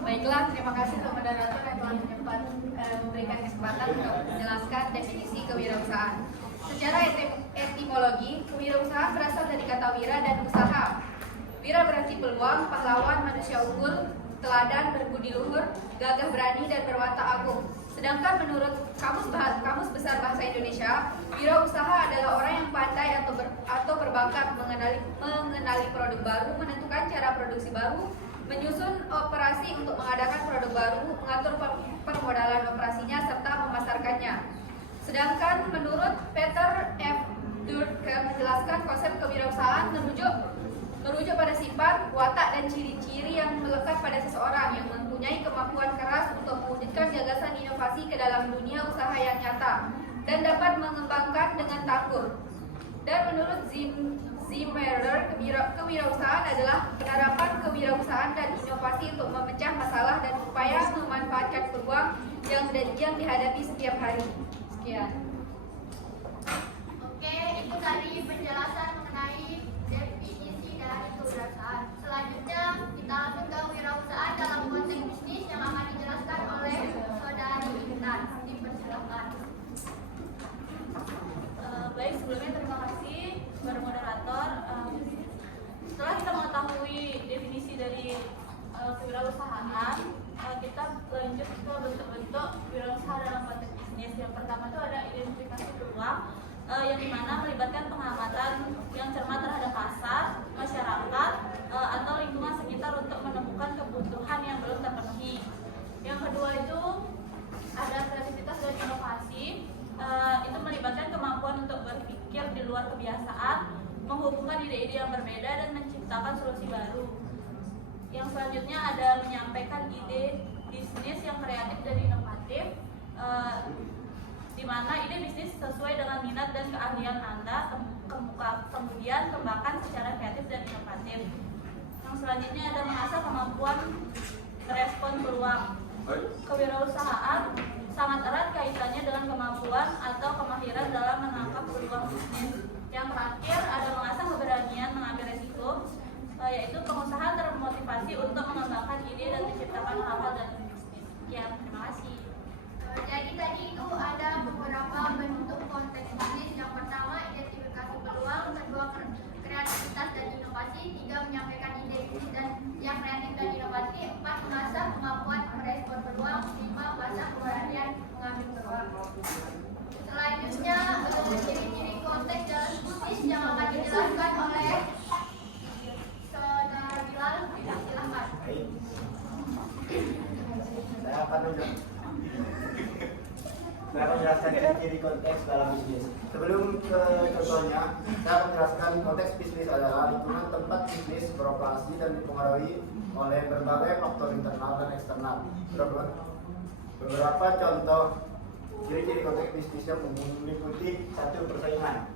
Baiklah, terima kasih untuk moderator yang telah memberikan kesempatan untuk menjelaskan definisi kewirausahaan. Secara etimologi, kewirausahaan berasal dari kata wira dan usaha. Wira berarti peluang, pahlawan, manusia unggul, teladan, berbudi luhur, gagah berani, dan berwatak agung. Sedangkan menurut Kamus Besar Bahasa Indonesia, wirausaha adalah orang yang pandai atau berbakat mengenali produk baru, menentukan cara produksi baru, menyusun operasi untuk mengadakan produk baru, mengatur permodalan operasinya, serta memasarkannya. Sedangkan menurut Peter F. Drucker menjelaskan konsep kewirausahaan merujuk pada sifat, watak, dan ciri-ciri yang melekat pada seseorang yang mempunyai kemampuan keras untuk mewujudkan gagasan inovasi ke dalam dunia usaha yang nyata dan dapat mengembangkan dengan tangguh. Dan menurut Zimmerler, kewirausahaan adalah penerapan kewirausahaan dan inovasi untuk memecah masalah dan upaya memanfaatkan peluang yang dihadapi setiap hari. Sekian. Oke, itu tadi penjelasan mengenai definisi dari kewirausahaan. Selanjutnya kita langsung ke kewirausahaan dalam konteks bisnis yang akan dijelaskan oleh Saudari Intan. Dipersilakan. Baik, sebelumnya terima kasih kepada moderator. Setelah kita mengetahui definisi dari kewirausahaan, kita lanjut ke bentuk-bentuk wirausaha dalam konteks bisnis. Yang pertama itu ada identifikasi peluang, yang dimana melibatkan pengamatan yang cermat terhadap pasar, masyarakat, atau lingkungan sekitar untuk menemukan kebutuhan yang belum terpenuhi. Yang kedua itu ada kreativitas dan inovasi. Itu melibatkan kemampuan untuk berpikir di luar kebiasaan, menghubungkan ide-ide yang berbeda dan menciptakan solusi baru. Yang selanjutnya ada menyampaikan ide bisnis yang kreatif dan inovatif, di mana ide bisnis sesuai dengan minat dan keahlian Anda, kemudian kembangkan secara kreatif dan inovatif. Yang selanjutnya ada mengasah kemampuan merespon peluang. Kewirausahaan sangat erat kaitannya dengan kemampuan atau kemahiran dalam menangkap peluang bisnis. Yang terakhir ada mengasah keberanian mengambil resiko, yaitu pengusaha termotivasi untuk mengembangkan ide dan menciptakan hal-hal dalam bisnis. Ya, terima kasih. Jadi tadi itu ada beberapa bentuk konteks bisnis. Yang pertama identifikasi peluang, kedua kreativitas dan inovasi, tiga menyampaikan ide bisnis dan yang kreatif dan inovasi, empat mengasah kemampuan merespon peluang, lima mengasah keberanian mengambil peluang. Selanjutnya ciri-ciri konteks dalam bisnis yang akan dijelaskan oleh Saudara Bilal. Silakan. Saya akan menjelaskan ciri konteks dalam bisnis. Sebelum ke contohnya, saya akan menjelaskan konteks bisnis adalah lingkungan tempat bisnis beroperasi dan dipengaruhi oleh berbagai faktor internal dan eksternal. Beberapa contoh ciri-ciri konteks bisnis yang meliputi: satu, persaingan.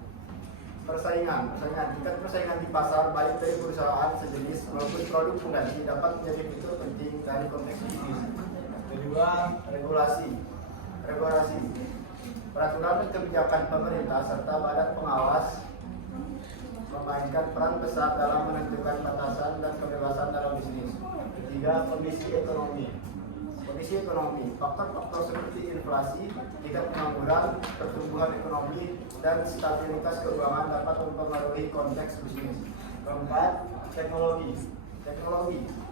Tingkat persaingan di pasar baik dari perusahaan sejenis maupun produk pengganti dapat menjadi fitur penting dari konteks bisnis. Kedua, regulasi. Peraturan dan kebijakan pemerintah serta badan pengawas memainkan peran besar dalam menentukan batasan dan kebebasan dalam bisnis. Ketiga, kondisi ekonomi. Faktor-faktor seperti inflasi, tingkat pengangguran, pertumbuhan ekonomi, dan stabilitas keuangan dapat mempengaruhi konteks bisnis. Keempat, teknologi.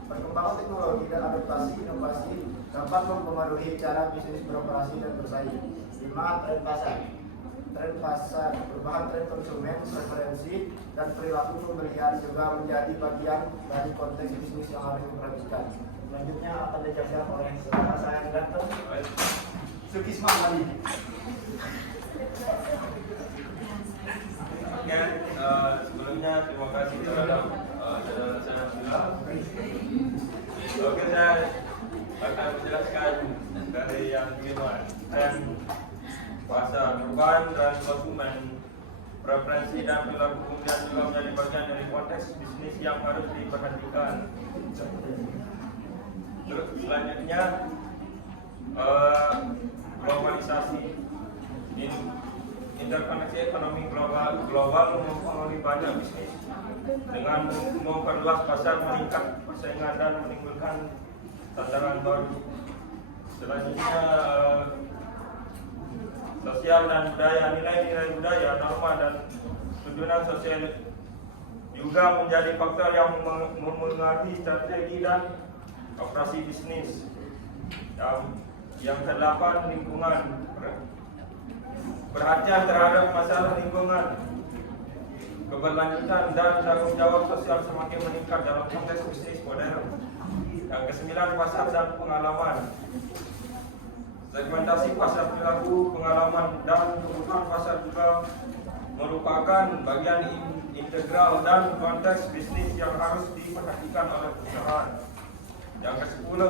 Perkembangan teknologi dan adaptasi inovasi dapat mempengaruhi cara bisnis beroperasi dan bersaing. 5. Tren pasar. Perubahan tren konsumen, preferensi, dan perilaku pembelian juga menjadi bagian dari konteks bisnis yang harus diperhatikan. Selanjutnya akan dijelaskan oleh saudara saya yang ganteng, Sukisma Ali. Oke, sebelumnya terima kasih terhadap saudara saya Bilal. Oke, saya akan menjelaskan dari yang kelima, tren pasar, perubahan dan konsumen, preferensi dan perilaku pembelian juga menjadi bagian dari konteks bisnis yang harus diperhatikan. Selanjutnya, globalisasi. Interkoneksi ekonomi global mempengaruhi banyak bisnis dengan memperluas pasar, meningkat persaingan dan menimbulkan tataran baru. Selanjutnya sosial dan budaya, nilai-nilai budaya, norma dan tuntunan sosial juga menjadi faktor yang mempengaruhi strategi dan operasi bisnis. Yang kedelapan, lingkungan. Perhatian terhadap masalah lingkungan, keberlanjutan dan tanggung jawab sosial semakin meningkat dalam konteks bisnis modern. Yang kesembilan, pasar dan pengalaman. Segmentasi pasar, perilaku, pengalaman dan kebutuhan pasar juga merupakan bagian integral dan konteks bisnis yang harus diperhatikan oleh perusahaan. Yang ke-10,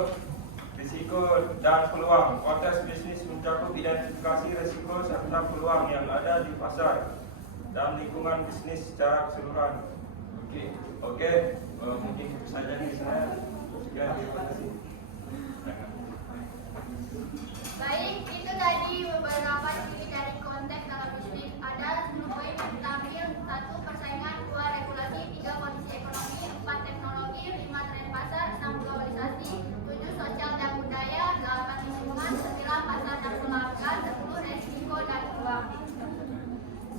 risiko dan peluang. Konteks bisnis mencakup identifikasi risiko serta peluang yang ada di pasar dan lingkungan bisnis secara keseluruhan. Oke, mungkin itu saja dari saya. Sekian, terima kasih. Baik, itu tadi beberapa ciri dari konteks dalam bisnis. Ada 10 poin yang diambil. 1. Persaingan, 2. Regulasi, 3. Kondisi ekonomi, 4. Teknologi, 5. Tren pasar, 6. Globalisasi, 7. Sosial dan budaya, 8. Lingkungan, 9. Pasar dan pelanggan, 10. Resiko dan peluang.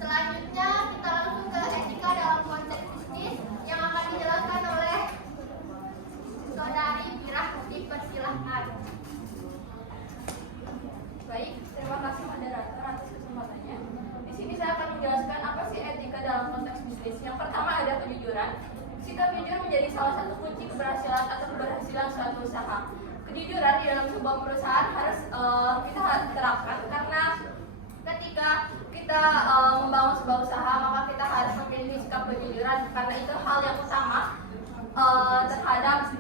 Selanjutnya kita langsung ke etika dalam konteks bisnis yang akan dijelaskan oleh Saudari Birah. Dipersilahkan. Baik, terima kasih moderator atas kesempatannya. Di sini saya akan menjelaskan apa sih etika dalam konteks bisnis. Yang pertama ada kejujuran. Sikap jujur menjadi salah satu kunci keberhasilan atau keberhasilan suatu usaha. Kejujuran di dalam sebuah perusahaan harus kita terapkan karena ketika kita membangun sebuah usaha maka kita harus memiliki sikap kejujuran karena itu hal yang utama terhadap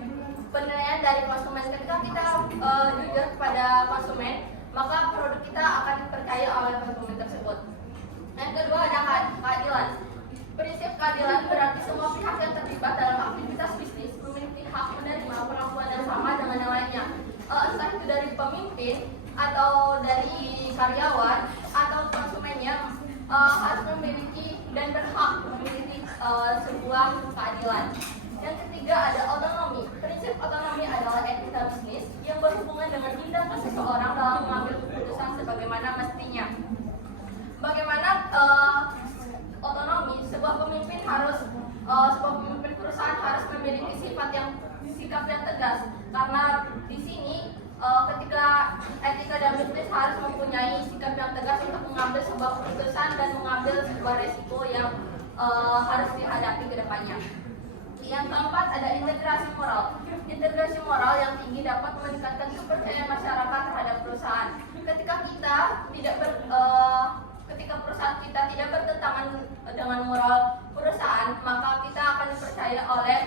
penilaian dari konsumen. Ketika kita jujur kepada konsumen maka produk kita akan dipercaya oleh konsumen tersebut. Yang kedua ada keadilan. Prinsip keadilan berarti semua pihak yang terlibat dalam aktivitas bisnis memiliki hak menerima perlakuan yang sama dengan yang lainnya. Entah itu dari pemimpin atau dari karyawan atau konsumennya harus memiliki dan berhak memiliki sebuah keadilan. Yang ketiga ada otonomi. Prinsip otonomi adalah etika bisnis yang berhubungan dengan tindakan seseorang dalam mengambil keputusan sebagaimana mestinya. Bagaimana otonomi sebuah pemimpin perusahaan harus memiliki sikap yang tegas karena di sini ketika etika dan bisnis harus mempunyai sikap yang tegas untuk mengambil sebuah keputusan dan mengambil sebuah resiko yang harus dihadapi ke depannya. Yang keempat ada integrasi moral. Integrasi moral yang tinggi dapat meningkatkan kepercayaan masyarakat terhadap perusahaan. Ketika perusahaan kita tidak bertentangan dengan moral perusahaan, maka kita akan dipercaya oleh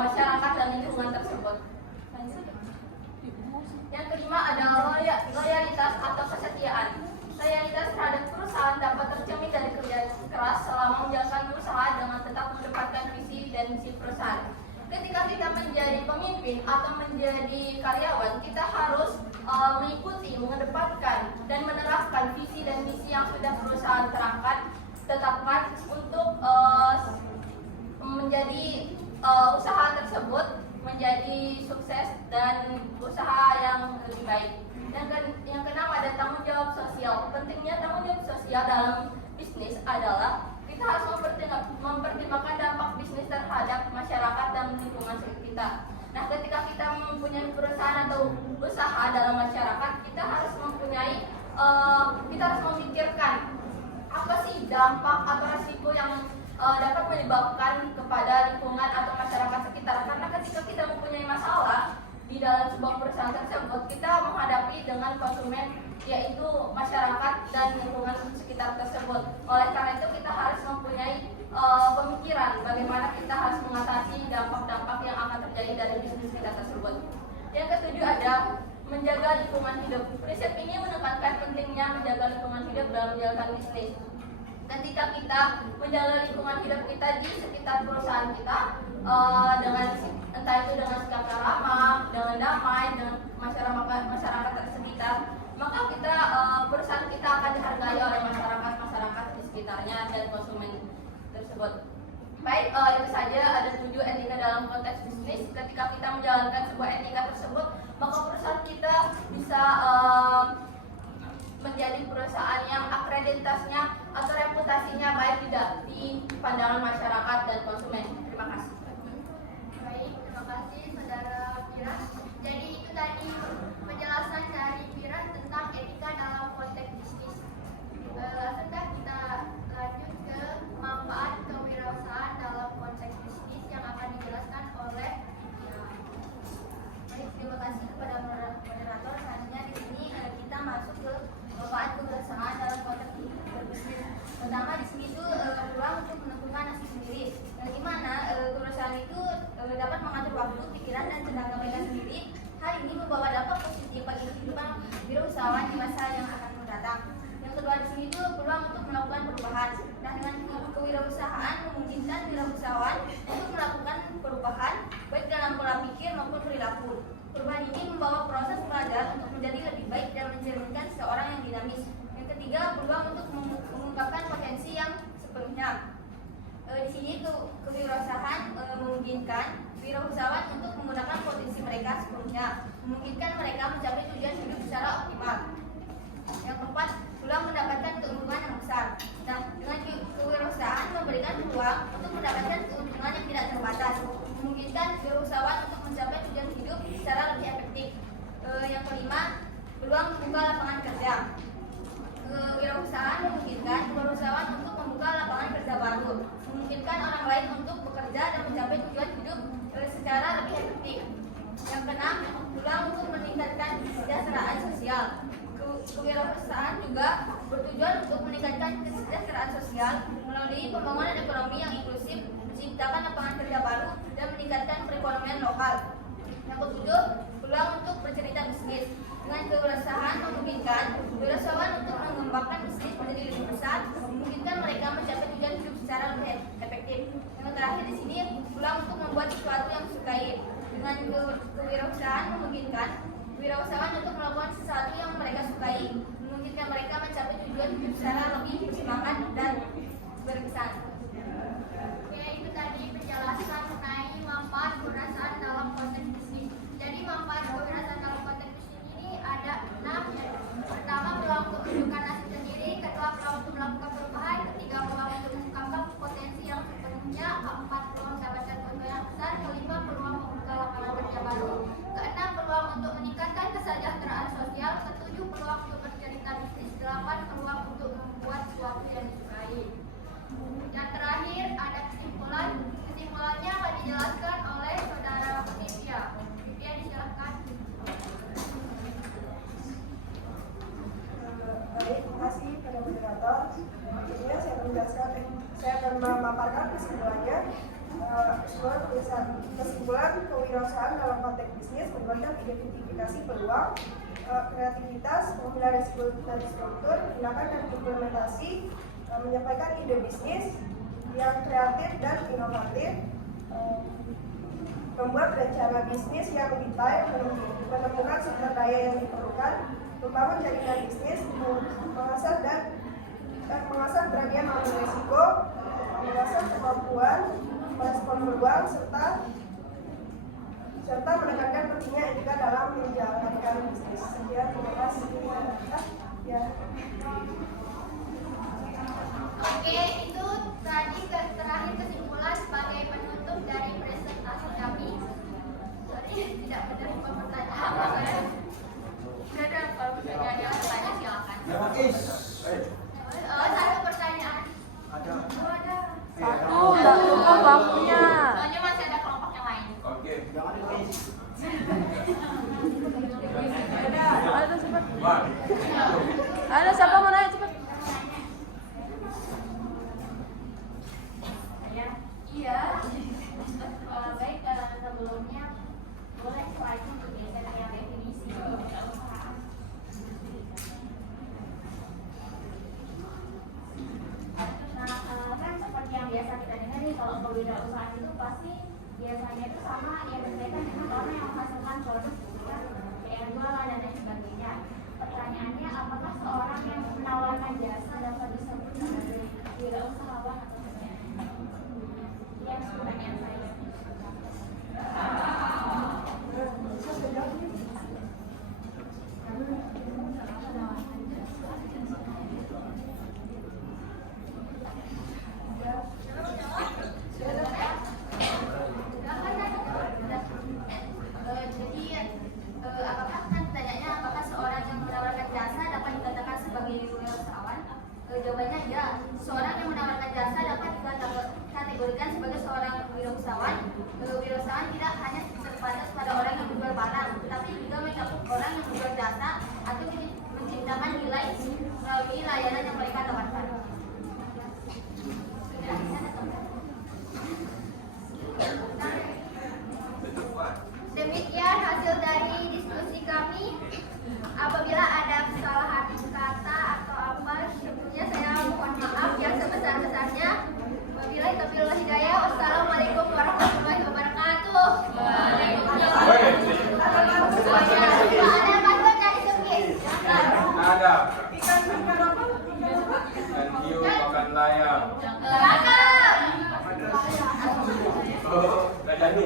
masyarakat dan lingkungan tersebut. Yang kelima adalah loyalitas atau kesetiaan. Loyalitas terhadap perusahaan dapat tercermin dari kerja keras selama menjalankan usaha dengan tetap menempatkan visi dan misi perusahaan. Ketika kita menjadi pemimpin atau menjadi karyawan, kita harus mengikuti, mengedepankan, dan menerapkan visi dan misi yang sudah perusahaan tetapkan untuk menjadi usaha tersebut menjadi sukses dan usaha yang lebih baik. Yang keenam ada tanggung jawab sosial. Pentingnya tanggung jawab sosial dalam bisnis adalah kita harus mempertimbangkan dampak bisnis terhadap masyarakat dan lingkungan sekitar kita. Nah, ketika kita mempunyai perusahaan atau usaha dalam masyarakat, kita harus memikirkan apa sih dampak atau resiko yang dapat menyebabkan kepada lingkungan atau masyarakat sekitar. Karena ketika kita mempunyai masalah di dalam sebuah perusahaan tersebut, kita menghadapi dengan konsumen, yaitu masyarakat dan lingkungan sekitar tersebut. Oleh karena itu kita harus mempunyai pemikiran bagaimana kita harus mengatasi dampak-dampak yang akan terjadi dari bisnis kita tersebut. Yang ketujuh ada menjaga lingkungan hidup. Prinsip ini menekankan pentingnya menjaga lingkungan hidup dalam menjalankan bisnis. Ketika kita menjaga lingkungan hidup kita di sekitar perusahaan kita dengan entah itu dengan sikap yang ramah, dengan damai, dengan masyarakat sekitar, maka perusahaan kita akan dihargai oleh masyarakat di sekitarnya dan konsumen tersebut. Baik, itu saja ada 7 etika dalam konteks bisnis. Ketika kita menjalankan sebuah etika tersebut, maka perusahaan kita bisa menjadi perusahaan yang akreditasinya atau reputasinya baik di pandangan masyarakat dan konsumen. Terima kasih. Baik, terima kasih Saudara Fira. Jadi itu tadi penjelasan dari Fira tentang etika dalam konteks bisnis. Langsung kita lanjut ke manfaat kewirausahaan dalam konteks bisnis yang akan dijelaskan oleh Fira. Baik, terima kasih kepada moderator. Selanjutnya di sini kita masuk ke manfaat kewirausahaan dalam konteks berbisnis. Pertama di sini itu peluang untuk menentukan nasib sendiri. Yang dimana kewirausahaan itu dapat mengatur waktu, pikiran dan tenaga mereka sendiri. Hal ini membawa dampak positif bagi kehidupan wirausahawan di masa yang akan mendatang. Yang kedua di sini itu peluang untuk melakukan perubahan. Nah, dengan kewirausahaan memungkinkan wirausahawan untuk melakukan perubahan baik dalam pola pikir maupun perilaku. Perubahan ini membawa proses belajar untuk menjadi lebih baik dan mencerminkan seorang yang dinamis. Yang ketiga, peluang untuk mengungkapkan potensi yang sepenuhnya. Di sini kewirausahaan memungkinkan wirausahawan untuk menggunakan potensi mereka sepenuhnya, memungkinkan mereka mencapai tujuan hidup secara optimal. Yang keempat, peluang mendapatkan keuntungan yang besar. Nah, dengan kewirausahaan memberikan peluang untuk mendapatkan keuntungan yang tidak terbatas, memungkinkan wirausahawan untuk mencapai tujuan hidup secara lebih efektif. Yang kelima, peluang membuka lapangan kerja. Kewirausahaan memungkinkan wirausahawan untuk membuka lapangan kerja baru, memungkinkan orang lain untuk bekerja dan mencapai tujuan hidup secara lebih efektif. Yang keenam, peluang untuk meningkatkan kesejahteraan sosial. Kewirausahaan juga bertujuan untuk meningkatkan kesejahteraan sosial melalui pembangunan ekonomi yang inklusif, menciptakan lapangan kerja baru, dan meningkatkan perekonomian lokal. Yang ketujuh, peluang untuk bercerita bisnis. Dengan kewirausahaan memungkinkan wirausahawan untuk mengembangkan bisnis menjadi lebih besar, memungkinkan mereka mencapai tujuan hidup secara lebih efektif. Yang terakhir di sini, peluang untuk membuat sesuatu yang disukai. Dengan kewirausahaan memungkinkan wirausahawan untuk melakukan sesuatu yang mereka sukai, memungkinkan mereka mencapai tujuan hidup secara lebih bersemangat dan berkesan. Oke, itu tadi penjelasan mengenai manfaat kewirausahaan dalam konteks bisnis. Jadi manfaat kewirausahaan dalam konteks bisnis ini ada 6. Pertama, peluang untuk menunjukkan nasib sendiri. Kedua, peluang untuk melakukan perubahan. Ketiga, peluang untuk mengungkapkan potensi yang sepenuhnya. Keempat, peluang mendapatkan keuntungan yang besar. Kelima, peluang membuka lapangan kerja baru. Keenam, peluang untuk meningkatkan kesejahteraan sosial. Ketujuh, peluang untuk bercerita bisnis. 8, peluang untuk membuat sesuatu yang disukai. Yang terakhir ada kesimpulan. Kesimpulannya akan dijelaskan oleh Saudara Olivia. Olivia, disilakan. Baik, terima kasih pada moderator. Akhirnya saya akan memaparkan kesimpulannya. Kesimpulan kewirausahaan dalam konteks bisnis menggunakan identifikasi peluang, kreativitas, pemilihan risiko dan struktur, tindakan dan implementasi, menyampaikan ide bisnis yang kreatif dan inovatif, membuat rencana bisnis yang detail, menemukan sumber daya yang diperlukan, membangun jaringan bisnis, mengasah keberanian mengambil risiko, mengasah kemampuan merespon peluang, serta menekankan pentingnya etika dalam menjalankan bisnis. Sekian, terima kasih. Ya. Oke, itu tadi terakhir kesimpulan sebagai penutup dari presentasi kami. Sorry, tidak menerima pertanyaan. Sudah, kalau misalnya ada pertanyaan silakan. Satu pertanyaan. Ada. Oh, ada. Satu, tak lupa waktunya. Soalnya masih ada kelompok yang lain. Oke. Jangan ditulis. Ada cepat. Wah. Ada siapa mau nanya cepat? Iya. Baik, sebelumnya boleh slide untuk geser yang definisi kewirausahaan. Nah, kan seperti yang biasa kita dengar nih, kalau kewirausahaan itu pasti biasanya itu sama yang berkaitan dengan orang yang menghasilkan produk, kayak jualan dan lain sebagainya. Pertanyaannya, apakah seorang yang menawarkan jasa dapat disebut sebagai wirausahawan atau tidak? Yang pertanyaan saya. seorang yang menawarkan jasa dapat dikategorikan sebagai seorang wirausahawan. Wirausahawan tidak hanya terbatas pada orang yang menjual barang, tetapi juga mencakup orang yang menjual jasa atau menciptakan nilai melalui layanan yang mereka tawarkan. Demikian hasil dari diskusi kami. Apabila ada kesalahan kata atau apa, tentunya saya mohon maaf yang sebesar-besarnya. Wabillahi taufiq wal hidayah. Wassalamualaikum warahmatullahi wabarakatuh. Ada bantuan dari Sukis? Ada. Dan hiu makan layang. Cakep. Oh, gak jadi.